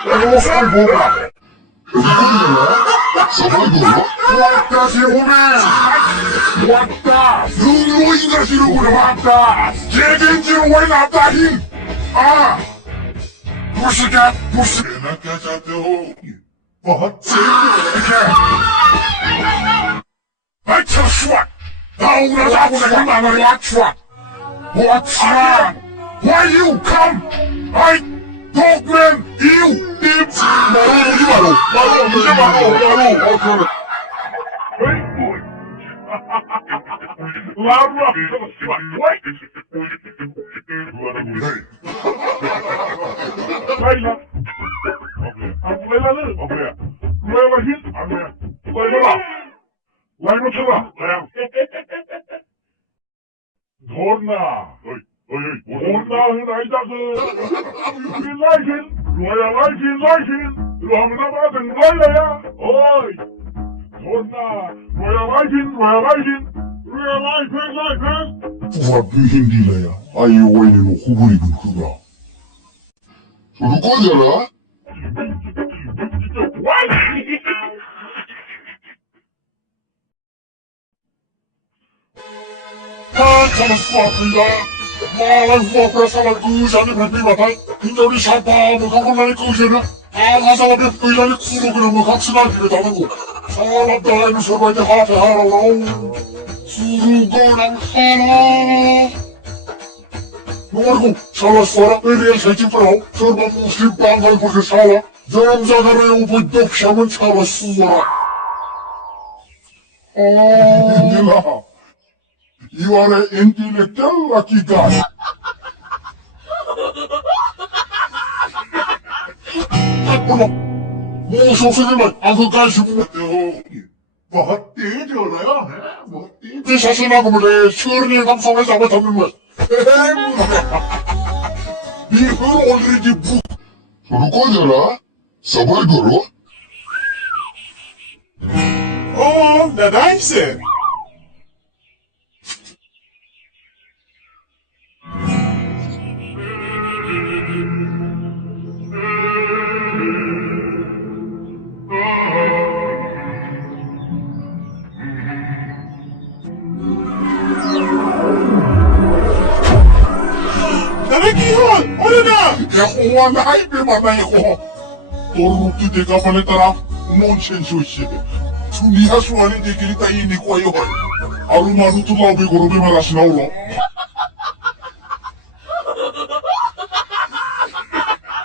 Sən bura. Watashi hume. Watas. Nunu ingashiru kure watas. Jegenjiru wena tahin. Ah. Pussycat. Nakachate ho. What? I just what? Down as I was a man, watch what? What's that? Why you come? I dogman, you dip. Maru. Okay. Very good. Lara, wait. Layla. Layla hit. Layla. Layla çıra. Torna. Torna'nın aydağı. Bir laykin. Laykin. Ramına bakın Layla ya. Oy. Torna. Laykin. Rabbi hindi ya. Ay wayne no kuburi gun kuga. Ruko jara. What? Sana swapila. Malang swapra sana kujani bhati batai. Indori shapa mukakulani kujena. Ağzına bir kıylanı kuru kuru mukaksına gibi tanıgu. Sağla daimi sobaydı hafe haralau. Suru gonan hala. Numargo, sala sonra öyle seçim frau. Çorba muslim bangal kuşu sala. Canım zagaraya upu dop şamın sala suara. Nila. You are an intellectual lucky guy. वो सोफे में आंखों का शुरू बहुत तेज हो रहा है बहुत तेज शासन ना घुमरे छोरने कम समय जावे थम्मे में ये हर ऑलरेडी बुक रुको जरा सबर करो Nedense? Demek yun! Ano na? Kaya na ay bimanay ko Toruki de ka panitara nonsense o siya Tuniya suwali de kilita ini ko ayo Aru manutu labi ko rubi marasinaw lo